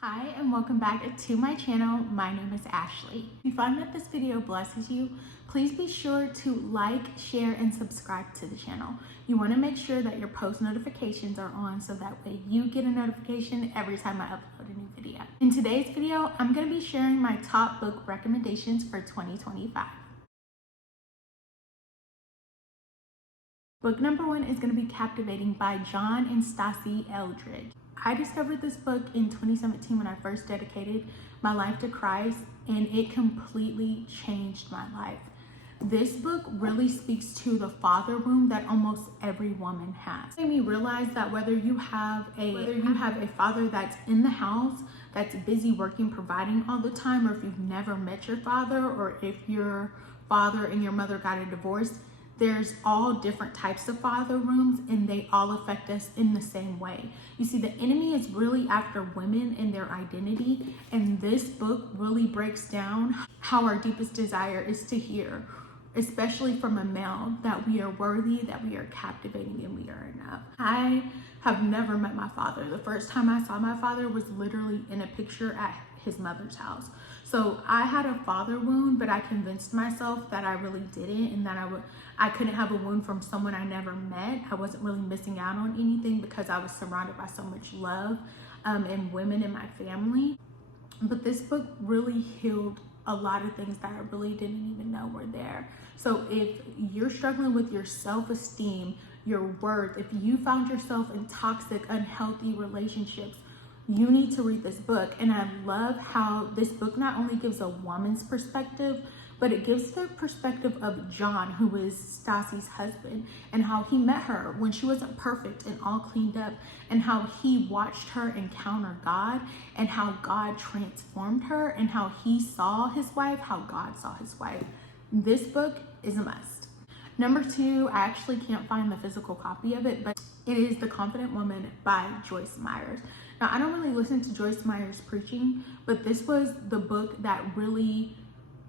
Hi and welcome back to my channel. My name is Ashley. If you find that this video blesses you, please be sure to like, share, and subscribe to the channel. You want to make sure that your post notifications are on so that way you get a notification every time I upload a new video. In today's video, I'm going to be sharing my top book recommendations for 2025. Book number 1 is going to be Captivating by John and Stasi Eldridge. I discovered this book in 2017 when I first dedicated my life to Christ, and it completely changed my life. This book really speaks to the father wound that almost every woman has. It made me realize that whether you have a father that's in the house, that's busy working, providing all the time, or if you've never met your father, or if your father and your mother got a divorce, there's all different types of father wounds, and they all affect us in the same way. You see, the enemy is really after women and their identity, and this book really breaks down how our deepest desire is to hear, especially from a male, that we are worthy, that we are captivating, and we are enough. I have never met my father. The first time I saw my father was literally in a picture at his mother's house. So I had a father wound, but I convinced myself that I really didn't, and that I couldn't have a wound from someone I never met. I wasn't really missing out on anything because I was surrounded by so much love and women in my family. But this book really healed a lot of things that I really didn't even know were there. So if you're struggling with your self-esteem, your worth, if you found yourself in toxic, unhealthy relationships, you need to read this book. And I love how this book not only gives a woman's perspective, but it gives the perspective of John, who is Stasi's husband, and how he met her when she wasn't perfect and all cleaned up, and how he watched her encounter God, and how God transformed her, and how he saw his wife, how God saw his wife. This book is a must. Number 2, I actually can't find the physical copy of it, but it is The Confident Woman by Joyce Myers. Now, I don't really listen to Joyce Myers preaching, but this was the book that really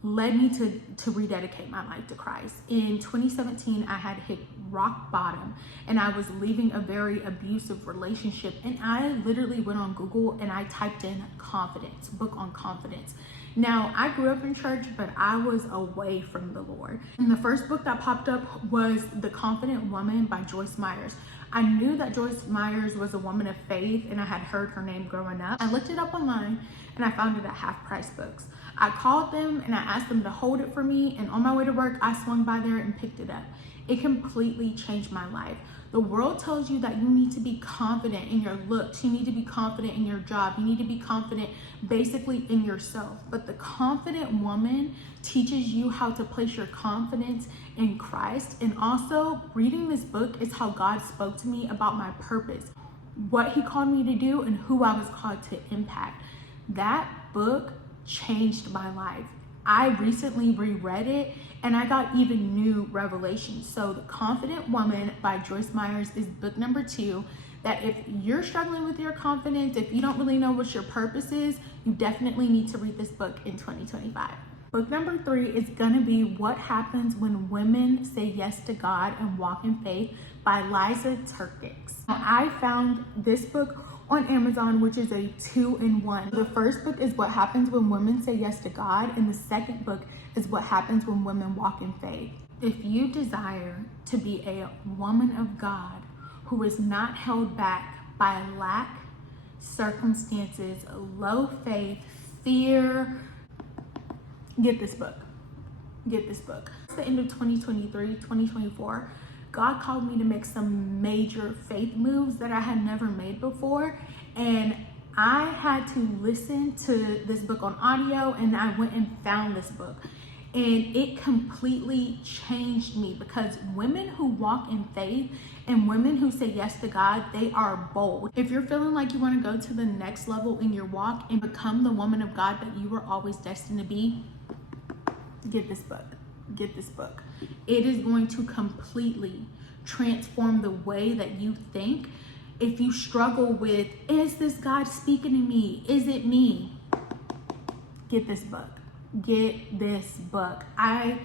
led me to rededicate my life to Christ. In 2017, I had hit rock bottom, and I was leaving a very abusive relationship, and I literally went on Google and I typed in confidence, book on confidence. Now, I grew up in church, but I was away from the Lord. And the first book that popped up was The Confident Woman by Joyce Myers. I knew that Joyce Myers was a woman of faith, and I had heard her name growing up. I looked it up online, and I found it at Half Price Books. I called them and I asked them to hold it for me, and on my way to work, I swung by there and picked it up. It completely changed my life. The world tells you that you need to be confident in your looks, you need to be confident in your job, you need to be confident basically in yourself. But the Confident Woman teaches you how to place your confidence in Christ. And also, reading this book is how God spoke to me about my purpose, what he called me to do, and who I was called to impact. That book changed my life. I recently reread it, and I got even new revelations. So The Confident Woman by Joyce Myers is book number 2, that if you're struggling with your confidence, if you don't really know what your purpose is, you definitely need to read this book in 2025. Book number 3 is gonna be What Happens When Women Say Yes to God and Walk in Faith by Liza Turkix. Now, I found this book on Amazon, which is a 2-in-1. The first book is What Happens When Women Say Yes to God, and the second book is What Happens When Women Walk in Faith. If you desire to be a woman of God who is not held back by lack, circumstances, low faith, fear, get this book. Get this book. It's the end of 2023, 2024. God called me to make some major faith moves that I had never made before, and I had to listen to this book on audio, and I went and found this book, and it completely changed me, because women who walk in faith and women who say yes to God, they are bold. If you're feeling like you want to go to the next level in your walk and become the woman of God that you were always destined to be, get this book. Get this book. It is going to completely transform the way that you think. If you struggle with, is this God speaking to me? Is it me? Get this book. Get this book. I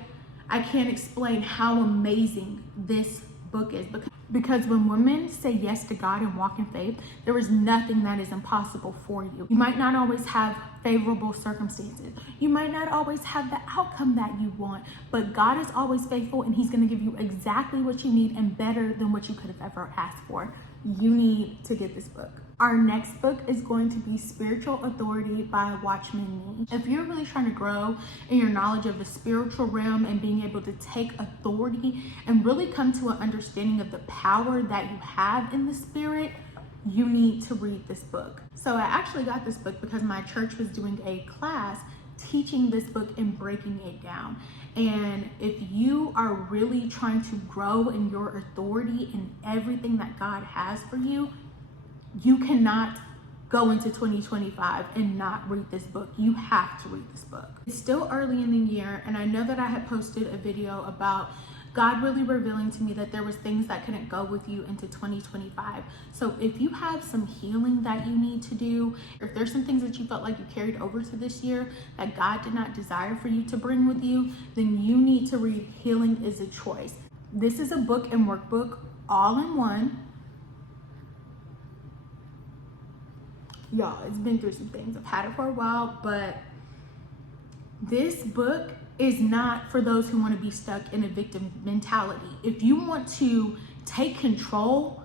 can't explain how amazing this book is, because Because when women say yes to God and walk in faith, there is nothing that is impossible for you. You might not always have favorable circumstances. You might not always have the outcome that you want, but God is always faithful, and he's going to give you exactly what you need and better than what you could have ever asked for. You need to get this book. Our next book is going to be Spiritual Authority by Watchman Nee. If you're really trying to grow in your knowledge of the spiritual realm and being able to take authority and really come to an understanding of the power that you have in the spirit, you need to read this book. So I actually got this book because my church was doing a class teaching this book and breaking it down. And if you are really trying to grow in your authority in everything that God has for you, you cannot go into 2025 and not read this book. You have to read this book. It's still early in the year, and I know that I had posted a video about God really revealing to me that there was things that couldn't go with you into 2025. So if you have some healing that you need to do, or if there's some things that you felt like you carried over to this year that God did not desire for you to bring with you, then you need to read Healing is a Choice. This is a book and workbook all in one. Y'all, it's been through some things. I've had it for a while, but this book is not for those who want to be stuck in a victim mentality. If you want to take control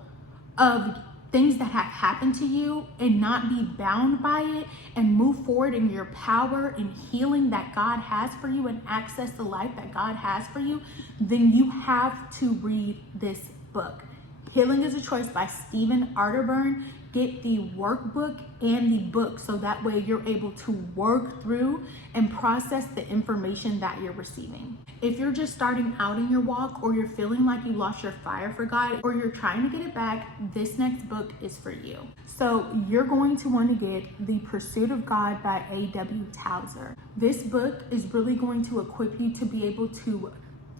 of things that have happened to you and not be bound by it and move forward in your power and healing that God has for you and access the life that God has for you, then you have to read this book. Healing is a Choice by Stephen Arterburn. Get the workbook and the book so that way you're able to work through and process the information that you're receiving. If you're just starting out in your walk, or you're feeling like you lost your fire for God, or you're trying to get it back, this next book is for you. So you're going to want to get The Pursuit of God by A.W. Tozer. This book is really going to equip you to be able to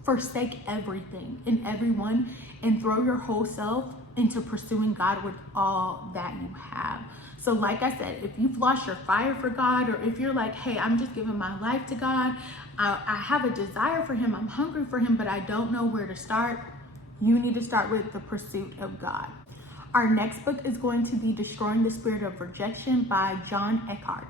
forsake everything and everyone and throw your whole self into pursuing God with all that you have. So like I said, if you've lost your fire for God, or if you're like, hey, I'm just giving my life to God, I have a desire for him, I'm hungry for him, but I don't know where to start, you need to start with The Pursuit of God. Our next book is going to be Destroying the Spirit of Rejection by John Eckhart.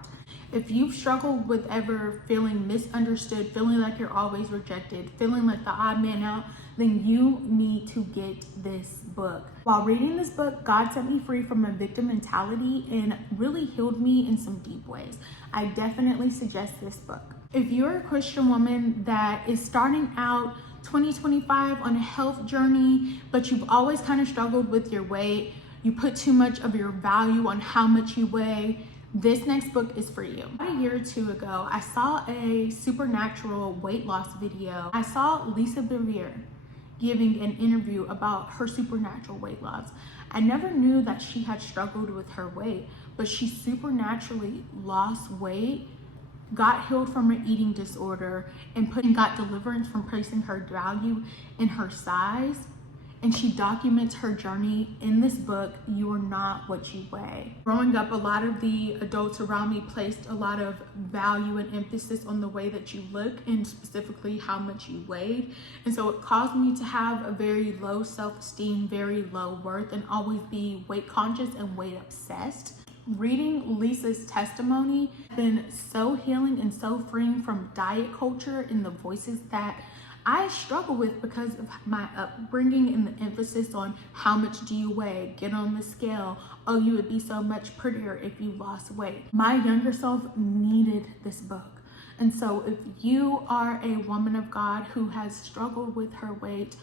If you've struggled with ever feeling misunderstood, feeling like you're always rejected, feeling like the odd man out, then you need to get this book. While reading this book, God set me free from a victim mentality and really healed me in some deep ways. I definitely suggest this book. If you're a Christian woman that is starting out 2025 on a health journey, but you've always kind of struggled with your weight, you put too much of your value on how much you weigh, this next book is for you. About a year or two ago, I saw a supernatural weight loss video. I saw Lisa Bevere giving an interview about her supernatural weight loss. I never knew that she had struggled with her weight, but she supernaturally lost weight, got healed from her eating disorder, and got deliverance from placing her value in her size. And she documents her journey in this book, You Are Not What You Weigh. Growing up, a lot of the adults around me placed a lot of value and emphasis on the way that you look and specifically how much you weighed. And so it caused me to have a very low self-esteem, very low worth, and always be weight conscious and weight obsessed. Reading Lisa's testimony has been so healing and so freeing from diet culture and the voices that I struggle with because of my upbringing and the emphasis on how much do you weigh, get on the scale, oh, you would be so much prettier if you lost weight. My younger self needed this book. And so if you are a woman of God who has struggled with her weight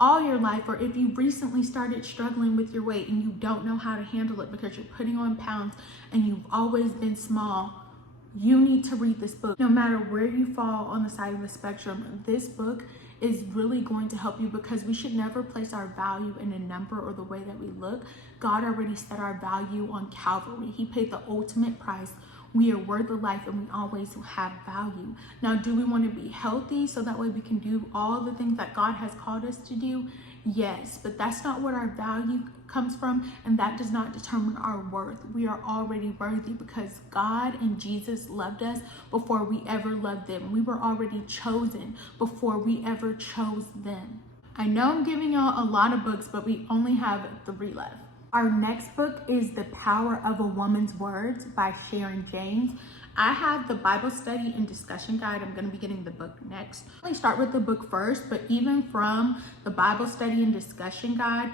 all your life, or if you recently started struggling with your weight and you don't know how to handle it because you're putting on pounds and you've always been small, you need to read this book. No matter where you fall on the side of the spectrum, this book is really going to help you, because we should never place our value in a number or the way that we look. God already set our value on Calvary. He paid the ultimate price. We are worth of life and we always have value. Now, do we want to be healthy so that way we can do all the things that God has called us to do? Yes, but that's not what our value comes from, and that does not determine our worth. We are already worthy because God and Jesus loved us before we ever loved them. We were already chosen before we ever chose them. I know I'm giving y'all a lot of books, but we only have 3 left. Our next book is The Power of a Woman's Words by Sharon James. I have the Bible study and discussion guide. I'm going to be getting the book next. Let me start with the book first, but even from the Bible study and discussion guide,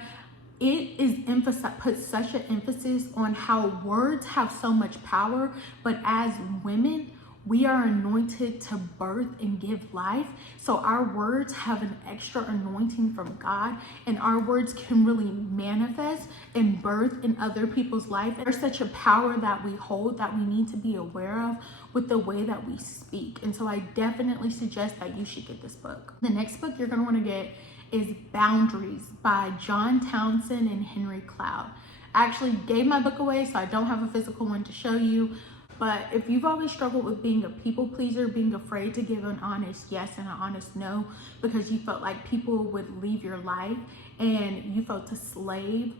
it is puts such an emphasis on how words have so much power, but as women, we are anointed to birth and give life. So our words have an extra anointing from God, and our words can really manifest and birth in other people's life. There's such a power that we hold that we need to be aware of with the way that we speak. And so I definitely suggest that you should get this book. The next book you're going to want to get is Boundaries by John Townsend and Henry Cloud. I actually gave my book away, so I don't have a physical one to show you. But if you've always struggled with being a people pleaser, being afraid to give an honest yes and an honest no because you felt like people would leave your life and you felt a slave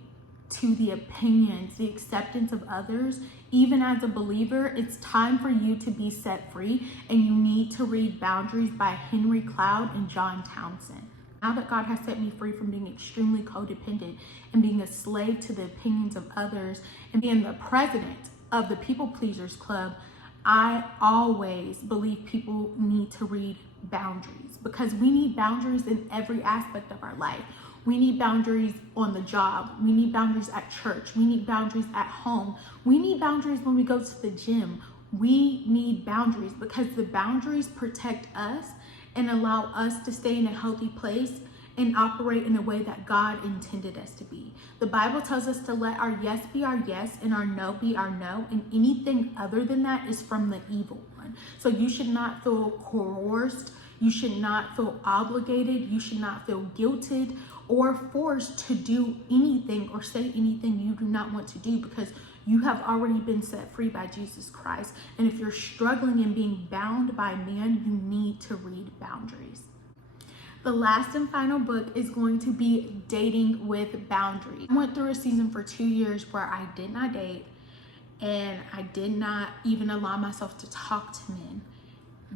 to the opinions, the acceptance of others, even as a believer, it's time for you to be set free, and you need to read Boundaries by Henry Cloud and John Townsend. Now that God has set me free from being extremely codependent and being a slave to the opinions of others and being the president of the People Pleasers Club, I always believe people need to read Boundaries, because we need boundaries in every aspect of our life. We need boundaries on the job. We need boundaries at church. We need boundaries at home. We need boundaries when we go to the gym. We need boundaries because the boundaries protect us and allow us to stay in a healthy place and operate in a way that God intended us to be. The Bible tells us to let our yes be our yes and our no be our no, and anything other than that is from the evil one. So you should not feel coerced, you should not feel obligated, you should not feel guilted or forced to do anything or say anything you do not want to do, because you have already been set free by Jesus Christ. And if you're struggling and being bound by man, you need to read Boundaries. The last and final book is going to be Dating with Boundaries. I went through a season for 2 years where I did not date and I did not even allow myself to talk to men.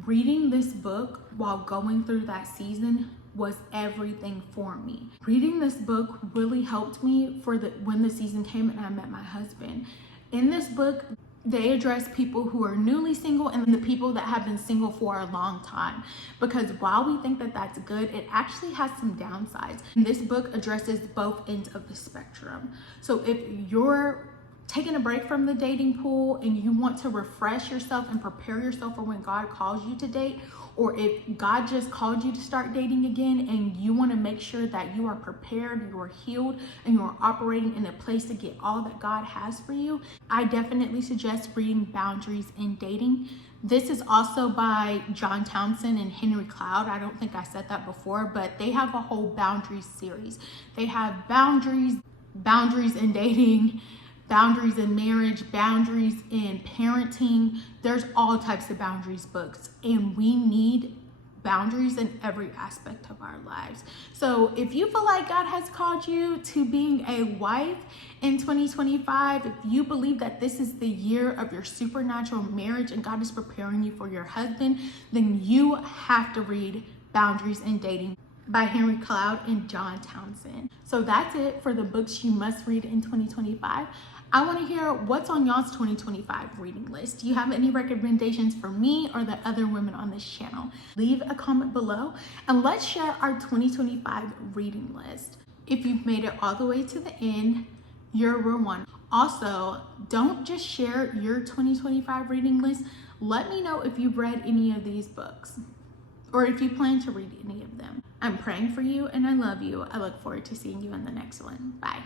Reading this book while going through that season was everything for me. Reading this book really helped me for when the season came and I met my husband. In this book, they address people who are newly single and the people that have been single for a long time. Because while we think that that's good, it actually has some downsides. And this book addresses both ends of the spectrum. So if you're taking a break from the dating pool and you want to refresh yourself and prepare yourself for when God calls you to date, or if God just called you to start dating again and you want to make sure that you are prepared, you are healed, and you are operating in a place to get all that God has for you, I definitely suggest reading Boundaries in Dating. This is also by John Townsend and Henry Cloud. I don't think I said that before, but they have a whole Boundaries series. They have Boundaries in Dating, Boundaries in Marriage, Boundaries in Parenting. There's all types of boundaries books, and we need boundaries in every aspect of our lives. So if you feel like God has called you to being a wife in 2025, if you believe that this is the year of your supernatural marriage and God is preparing you for your husband, then you have to read Boundaries in Dating by Henry Cloud and John Townsend. So that's it for the books you must read in 2025. I want to hear what's on y'all's 2025 reading list. Do you have any recommendations for me or the other women on this channel? Leave a comment below and let's share our 2025 reading list. If you've made it all the way to the end, you're a real one. Also, don't just share your 2025 reading list. Let me know if you've read any of these books or if you plan to read any of them. I'm praying for you and I love you. I look forward to seeing you in the next one. Bye.